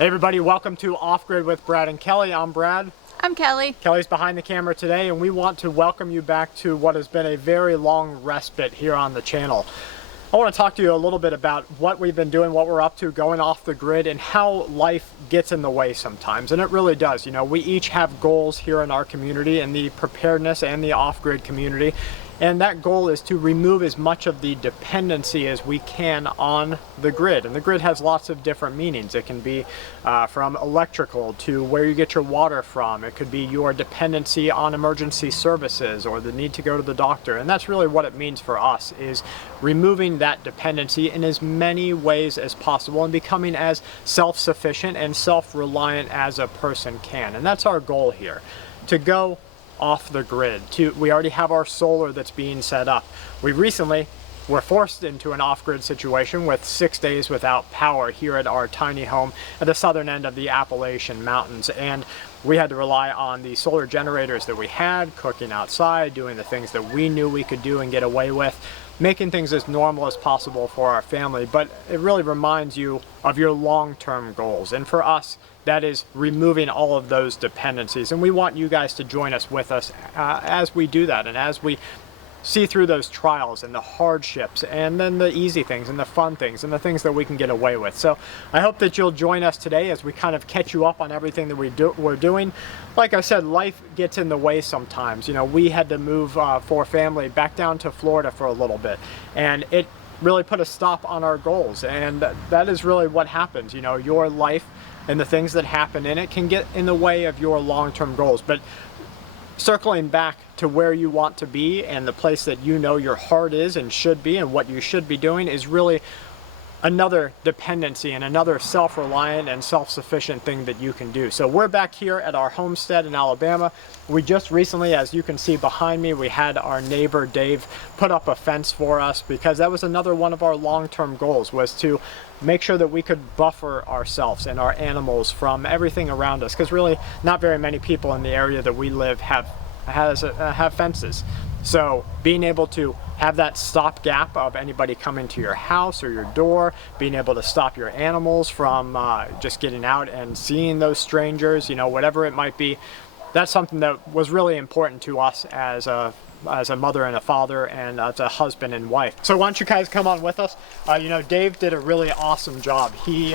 Hey everybody, welcome to Off Grid with Brad and Kelly. I'm Brad. I'm Kelly. Kelly's behind the camera today, and we want to welcome you back to what has been a very long respite here on the channel. I want to talk to you a little bit about what we've been doing, what we're up to, going off the grid, and how life gets in the way sometimes. And it really does. You know, we each have goals here in our community, in the preparedness and the off-grid community. And that goal is to remove as much of the dependency as we can on the grid. And the grid has lots of different meanings. It can be from electrical to where you get your water from. It could be your dependency on emergency services or the need to go to the doctor. And that's really what it means for us, is removing that dependency in as many ways as possible and becoming as self-sufficient and self-reliant as a person can. And that's our goal here, to go off the grid. We already have our solar that's being set up. We recently were forced into an off-grid situation with 6 days without power here at our tiny home at the southern end of the Appalachian Mountains, and we had to rely on the solar generators that we had, cooking outside, doing the things that we knew we could do and get away with, making things as normal as possible for our family. But it really reminds you of your long-term goals, and for us, that is removing all of those dependencies. And we want you guys to join us with us as we do that, and as we see through those trials and the hardships, and then the easy things and the fun things and the things that we can get away with. So I hope that you'll join us today as we kind of catch you up on everything that we're doing. Like I said, life gets in the way sometimes. You know, we had to move for family back down to Florida for a little bit, and it really put a stop on our goals. And that is really what happens. You know, your life and the things that happen in it can get in the way of your long-term goals. But circling back to where you want to be and the place that you know your heart is and should be and what you should be doing is really another dependency and another self-reliant and self-sufficient thing that you can do. So we're back here at our homestead in Alabama. We just recently, as you can see behind me, we had our neighbor Dave put up a fence for us, because that was another one of our long-term goals, was to make sure that we could buffer ourselves and our animals from everything around us, because really not very many people in the area that we live have fences. So being able to have that stopgap of anybody coming to your house or your door, being able to stop your animals from just getting out and seeing those strangers, you know, whatever it might be, that's something that was really important to us as a mother and a father and as a husband and wife. So why don't you guys come on with us? You know, Dave did a really awesome job. He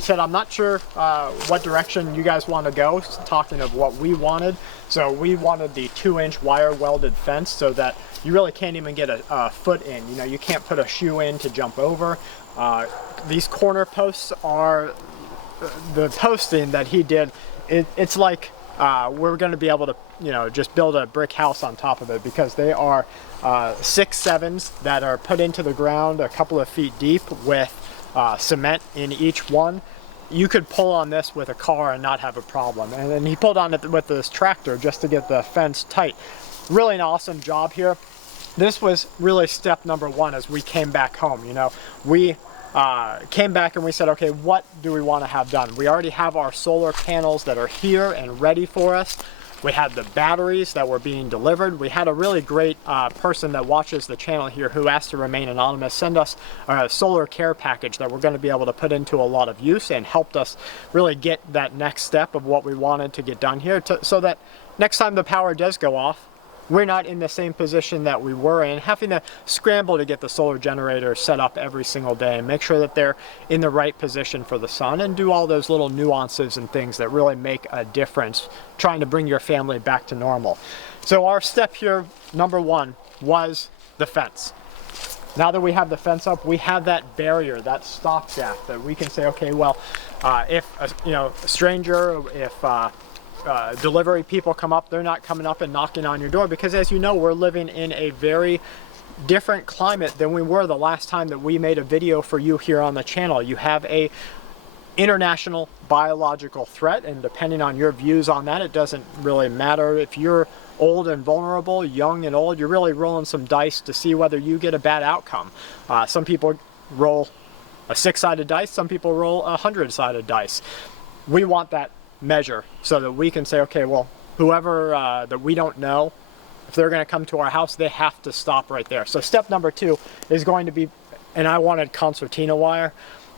said, I'm not sure what direction you guys want to go, talking of what we wanted. So we wanted the 2-inch wire welded fence so that you really can't even get a foot in. You know, you can't put a shoe in to jump over. These corner posts are the posting that he did. It's like we're going to be able to, you know, just build a brick house on top of it, because they are 6-7s that are put into the ground a couple of feet deep with cement in each one. You could pull on this with a car and not have a problem. And then he pulled on it with this tractor just to get the fence tight. Really an awesome job here. This was really step number one as we came back home. You know, we came back and we said, okay, what do we want to have done? We already have our solar panels that are here and ready for us. We had the batteries that were being delivered. We had a really great person that watches the channel here who asked to remain anonymous send us a solar care package that we're going to be able to put into a lot of use, and helped us really get that next step of what we wanted to get done here, so that next time the power does go off, we're not in the same position that we were in, having to scramble to get the solar generator set up every single day and make sure that they're in the right position for the sun, and do all those little nuances and things that really make a difference trying to bring your family back to normal. So our step here, number one, was the fence. Now that we have the fence up, we have that barrier, that stopgap that we can say, okay, well, if a stranger, if delivery people come up, they're not coming up and knocking on your door, because as you know, we're living in a very different climate than we were the last time that we made a video for you here on the channel. You have a international biological threat, and depending on your views on that, it doesn't really matter if you're old and vulnerable, young and old. You're really rolling some dice to see whether you get a bad outcome. Some people roll a 6-sided dice, some people roll a 100-sided dice. We want that measure so that we can say, okay, well, whoever that we don't know, if they're going to come to our house, they have to stop right there. So step number two is going to be, and I wanted concertina wire.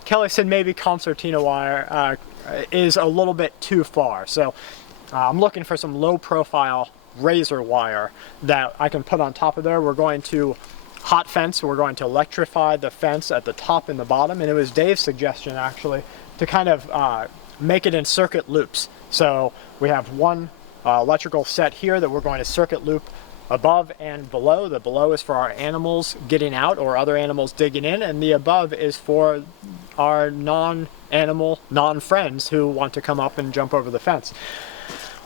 Kelly said maybe concertina wire. is a little bit too far. So I'm looking for some low profile razor wire that I can put on top of there. We're going to hot fence, so we're going to electrify the fence at the top and the bottom, and it was Dave's suggestion actually to kind of make it in circuit loops. So we have one electrical set here that we're going to circuit loop above and below. The below is for our animals getting out or other animals digging in, and the above is for our non-animal, non-friends who want to come up and jump over the fence.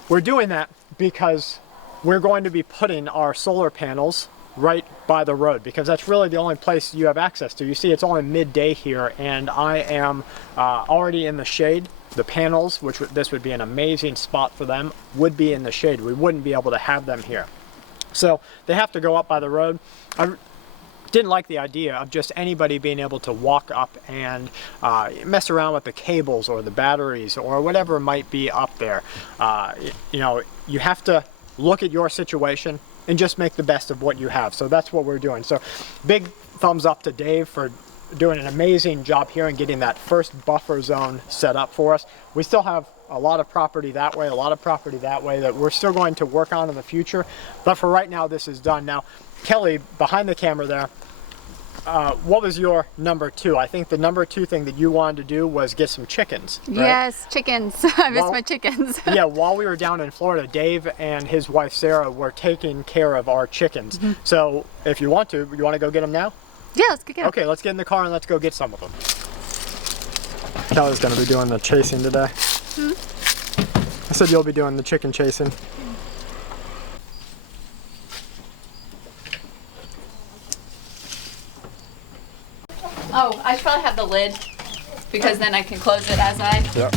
We're doing that because we're going to be putting our solar panels right by the road, because that's really the only place you have access to. You see, it's only midday here, and I am already in the shade. The panels, which this would be an amazing spot for them, would be in the shade. We wouldn't be able to have them here. So they have to go up by the road. I didn't like the idea of just anybody being able to walk up and mess around with the cables or the batteries or whatever might be up there. You know, you have to look at your situation and just make the best of what you have. So that's what we're doing. So big thumbs up to Dave for doing an amazing job here and getting that first buffer zone set up for us. We still have a lot of property that way, a lot of property that way that we're still going to work on in the future. But for right now, this is done. Now, Kelly, behind the camera there, what was your number 2? I think the number 2 thing that you wanted to do was get some chickens, right? Yes, chickens. I miss my chickens. Yeah, while we were down in Florida, Dave and his wife Sarah were taking care of our chickens. So if you want to go get them now? Yeah, let's go get them. Okay, let's get in the car and let's go get some of them. Kelly's going to be doing the chasing today. I said you'll be doing the chicken chasing. Oh, I should probably have the lid, because then I can close it as I... Yep.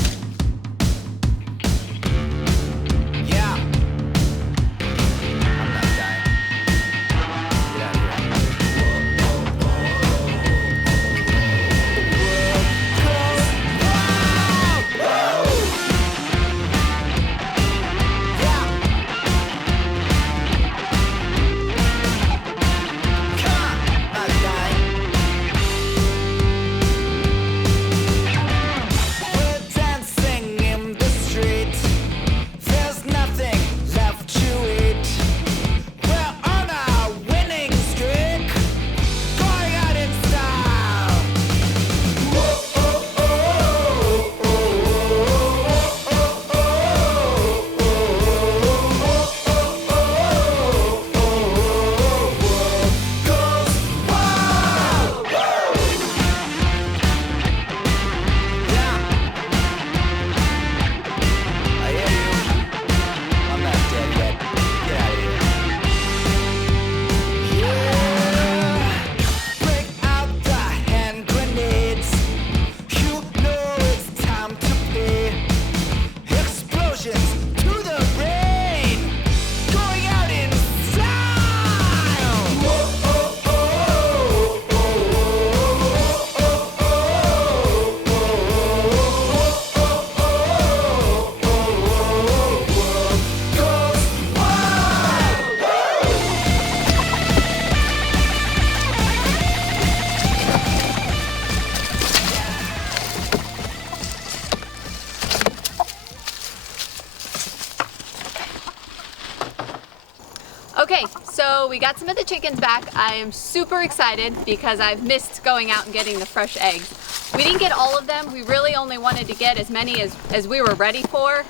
Okay, so we got some of the chickens back. I am super excited because I've missed going out and getting the fresh eggs. We didn't get all of them. We really only wanted to get as many as we were ready for.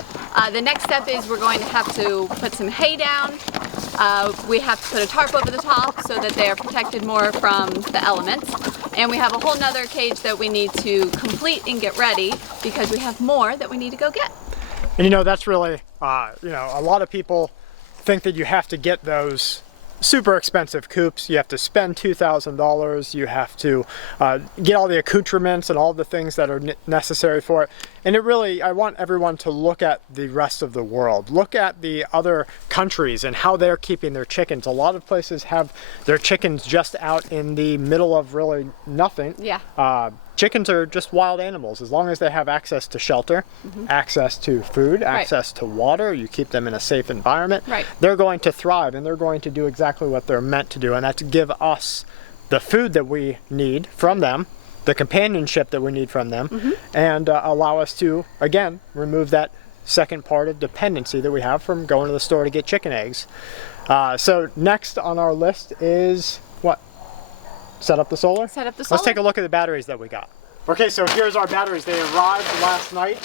The next step is we're going to have to put some hay down. We have to put a tarp over the top so that they are protected more from the elements. And we have a whole nother cage that we need to complete and get ready because we have more that we need to go get. And you know, that's really, you know, a lot of people think that you have to get those super expensive coops. You have to spend $2,000. You have to get all the accoutrements and all the things that are necessary for it. And it really, I want everyone to look at the rest of the world. Look at the other countries and how they're keeping their chickens. A lot of places have their chickens just out in the middle of really nothing. Yeah. Chickens are just wild animals. As long as they have access to shelter, access to food, access to water, you keep them in a safe environment, they're going to thrive and they're going to do exactly what they're meant to do, and that's give us the food that we need from them the companionship that we need from them, and allow us to, again, remove that second part of dependency that we have from going to the store to get chicken eggs. So next on our list is what? Set up the solar? Set up the solar. Let's take a look at the batteries that we got. Okay, so here's our batteries. They arrived last night.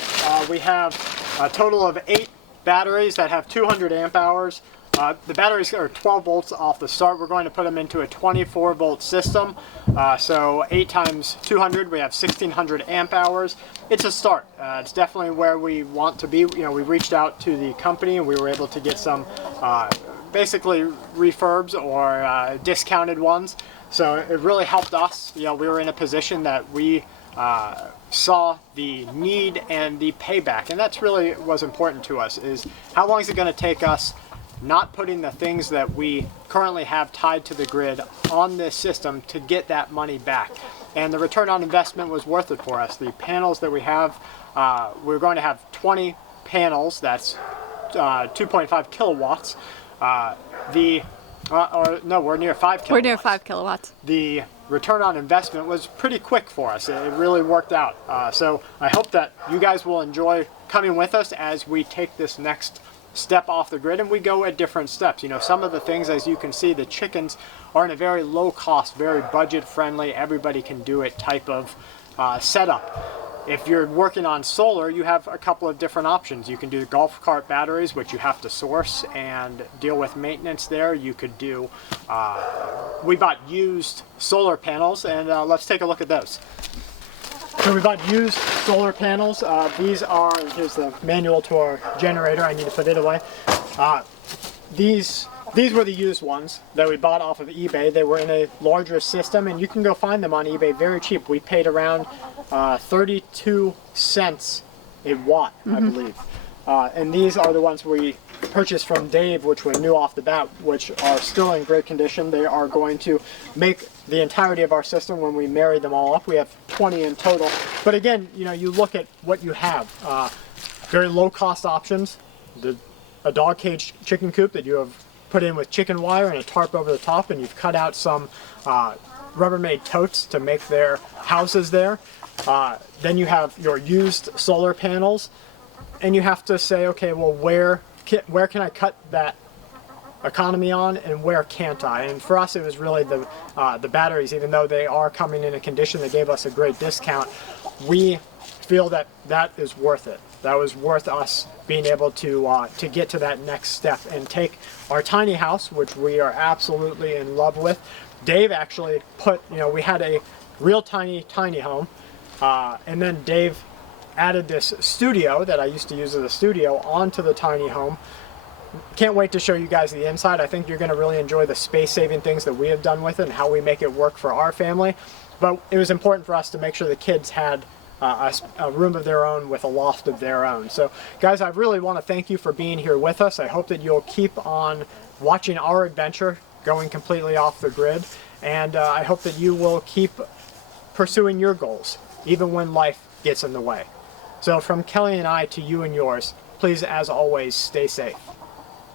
We have a total of 8 batteries that have 200 amp hours. The batteries are 12 volts off the start. We're going to put them into a 24 volt system. So 8 times 200, we have 1600 amp hours. It's a start. It's definitely where we want to be. You know, we reached out to the company and we were able to get some basically refurbs or discounted ones. So it really helped us. You know, we were in a position that we saw the need and the payback, and that's really what's important to us, is how long is it going to take us not putting the things that we currently have tied to the grid on this system to get that money back. And the return on investment was worth it for us. The panels that we have, we're going to have 20 panels, that's 2.5 kilowatts. We're near 5 kilowatts. We're near 5 kilowatts. The return on investment was pretty quick for us. It really worked out. So I hope that you guys will enjoy coming with us as we take this next step off the grid, and we go at different steps. You know, some of the things, as you can see, the chickens are in a very low cost, very budget friendly, everybody can do it type of setup. If you're working on solar, you have a couple of different options. You can do golf cart batteries, which you have to source and deal with maintenance there. You could do, we bought used solar panels, and let's take a look at those. So we bought used solar panels. These are, here's the manual to our generator. I need to put it away. These were the used ones that we bought off of eBay. They were in a larger system, and you can go find them on eBay very cheap. We paid around 32 cents a watt, I believe. And these are the ones we purchased from Dave, which were new off the bat, which are still in great condition. They are going to make the entirety of our system when we marry them all up. We have 20 in total. But again, you know, you look at what you have. Very low cost options. A dog cage chicken coop that you have put in with chicken wire and a tarp over the top, and you've cut out some Rubbermaid totes to make their houses there. Then you have your used solar panels, and you have to say, okay, well, where can I cut that economy on, and where can't I? And for us, it was really the batteries. Even though they are coming in a condition that gave us a great discount, we feel that that is worth it. That was worth us being able to get to that next step and take our tiny house, which we are absolutely in love with. Dave actually put, you know, we had a real tiny home, and then Dave added this studio that I used to use as a studio onto the tiny home. Can't wait to show you guys the inside. I think you're going to really enjoy the space-saving things that we have done with it and how we make it work for our family. But it was important for us to make sure the kids had a room of their own with a loft of their own. So guys, I really want to thank you for being here with us. I hope that you'll keep on watching our adventure going completely off the grid, and I hope that you will keep pursuing your goals even when life gets in the way. So from Kelley and I to you and yours, please, as always, stay safe.